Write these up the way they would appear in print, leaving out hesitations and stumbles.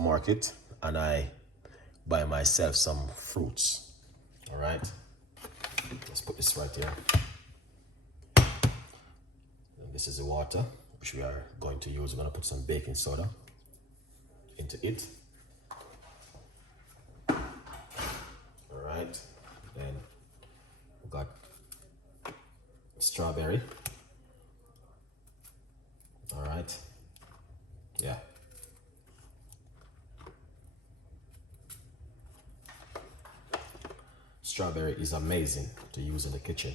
supermarket and I buy myself some fruits. All right, let's put this right here. And this is the water which we are going to use. We're going to put some baking soda into it. All right, then we got strawberry. All right, yeah. Strawberry is amazing to use in the kitchen.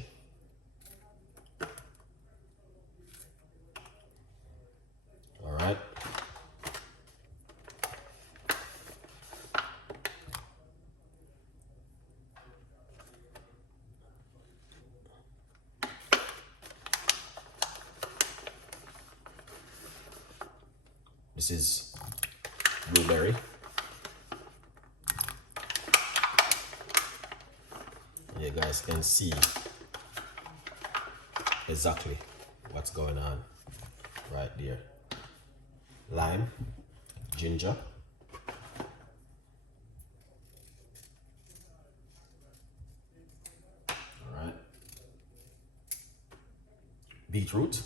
All right. This is blueberry. You guys can see exactly what's going on right there. Lime, ginger, all right, beetroot,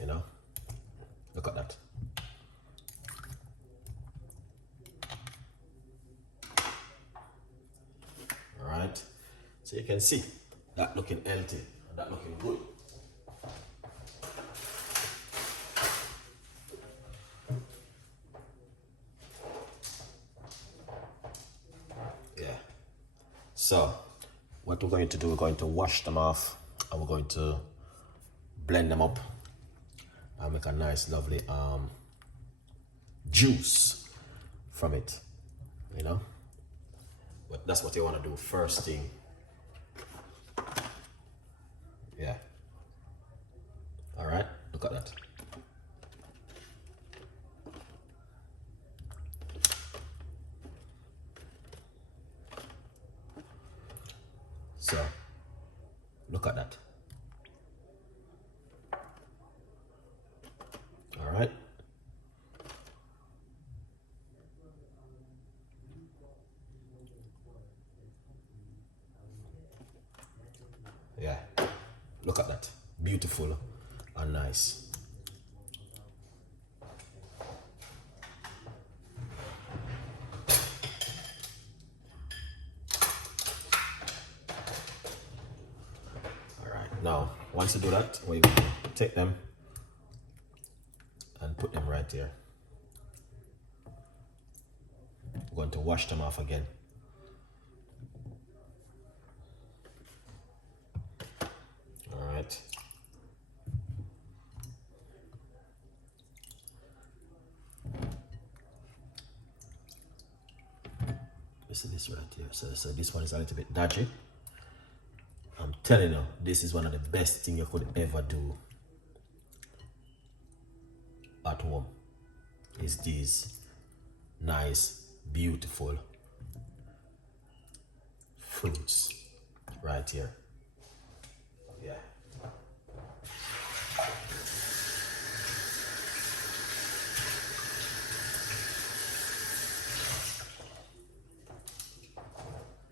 you know, look at that. All right, so you can see that looking healthy and that looking good. So what we're going to do, we're going to wash them off and we're going to blend them up and make a nice lovely juice from it, you know. But that's what you want to do first thing. Yeah. All right, look at that. So, look at that. All right. Yeah, look at that. Beautiful and nice. Now, once you do that, we take them and put them right here. We're going to wash them off again. All right. You see this right here. So this one is a little bit dodgy. I'm telling you, this is one of the best things you could ever do at home. Is these nice, beautiful fruits right here. Yeah.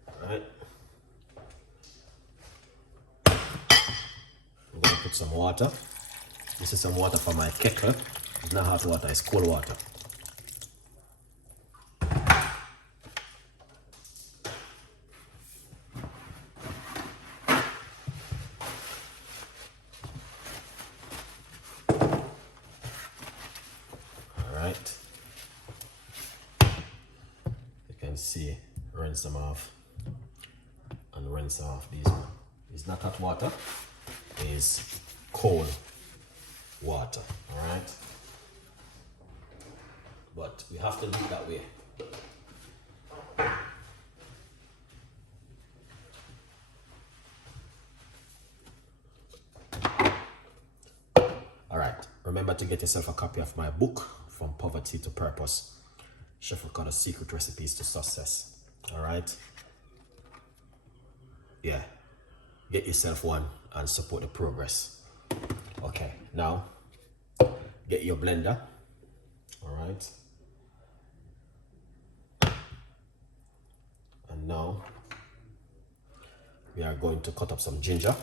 All right. Put some water. This is some water from my kettle. It's not hot water, it's cold water. All right. You can see, rinse them off and rinse off these one. It's not hot water. Is cold water, all right? But we have to do it that way. All right, remember to get yourself a copy of my book, From Poverty to Purpose, Chef Ricardo Secret Recipes to Success, all right? Yeah, get yourself one and support the progress. Okay, now get your blender, all right? right? And now we are going to cut up some ginger.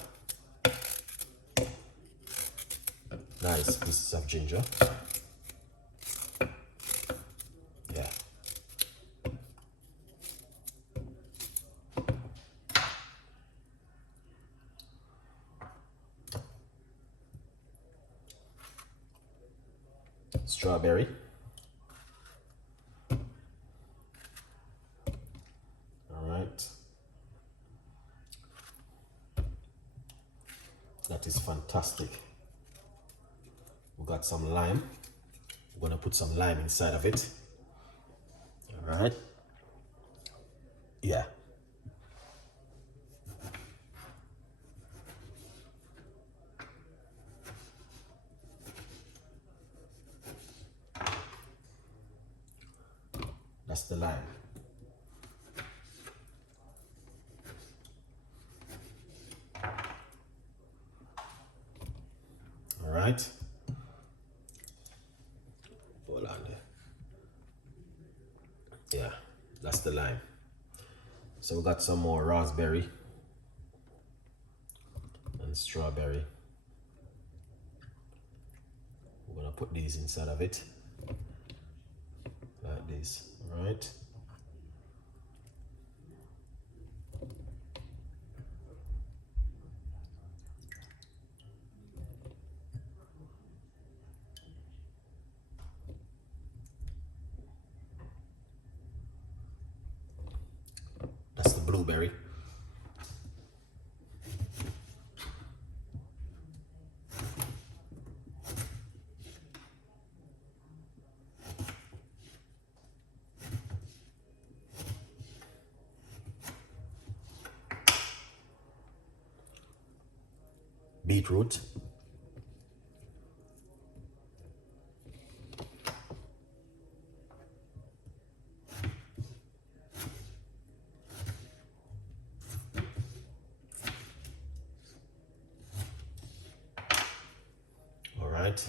Nice pieces of ginger. Yeah. Strawberry. All right. That is fantastic. We got some lime. We're gonna put some lime inside of it. All right. Yeah. That's the lime. All right. Hold on there. Yeah, that's the lime. So we got some more raspberry and strawberry. We're gonna put these inside of it like this. All right. That's the blueberry. Beetroot. All right.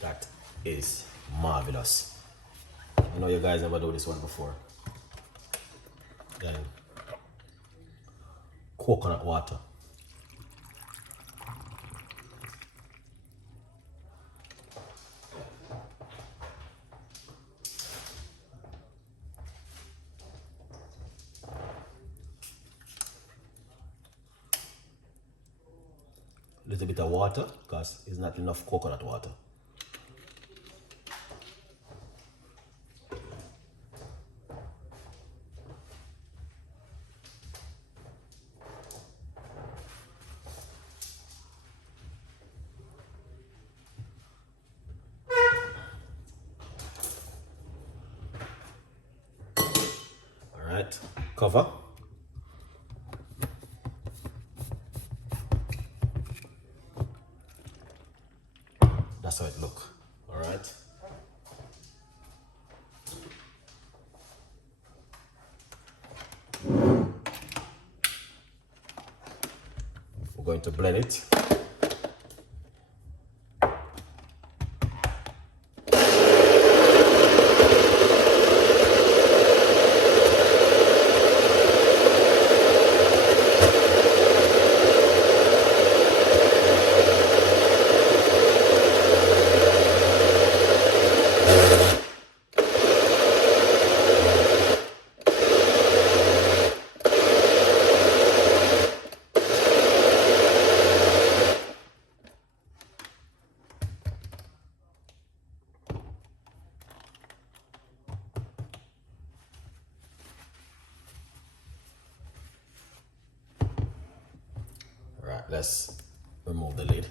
That is marvelous. I know you guys never do this one before. Then coconut water. Little bit of water because it's not enough coconut water. All right, cover. That's how it look. All right. We're going to blend it. All right, let's remove the lid.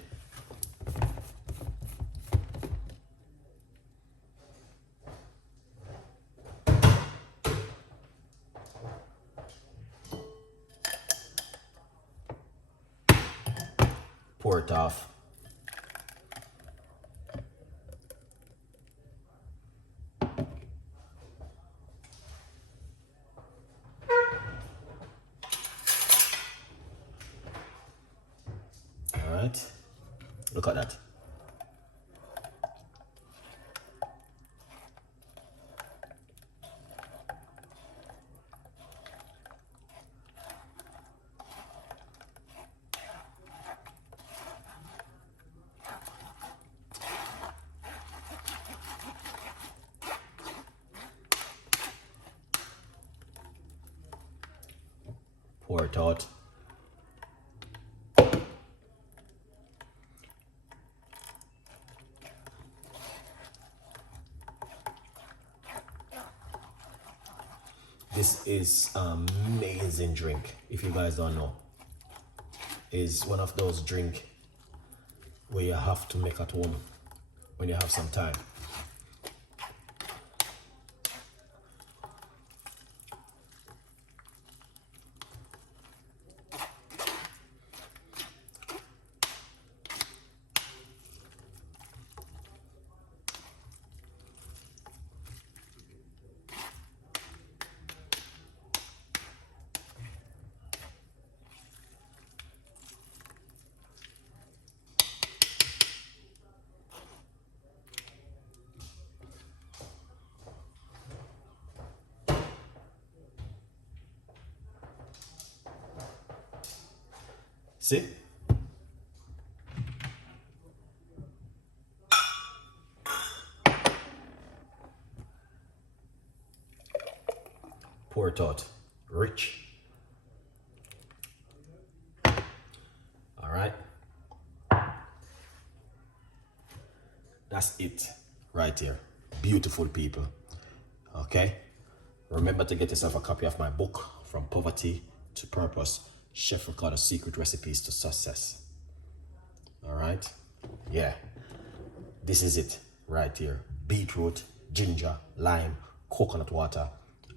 Pour it off. Look at that. Pour it out. This is an amazing drink. If you guys don't know, is one of those drinks where you have to make at home when you have some time. See? Pour it out. Rich. All right. That's it right here. Beautiful people. Okay? Remember to get yourself a copy of my book, From Poverty to Purpose, Chef Ricardo's Secret Recipes to Success. All right? Yeah. This is it right here. Beetroot, ginger, lime, coconut water,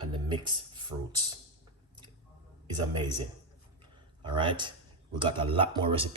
and the mixed fruits. It's amazing. All right? We got a lot more recipes.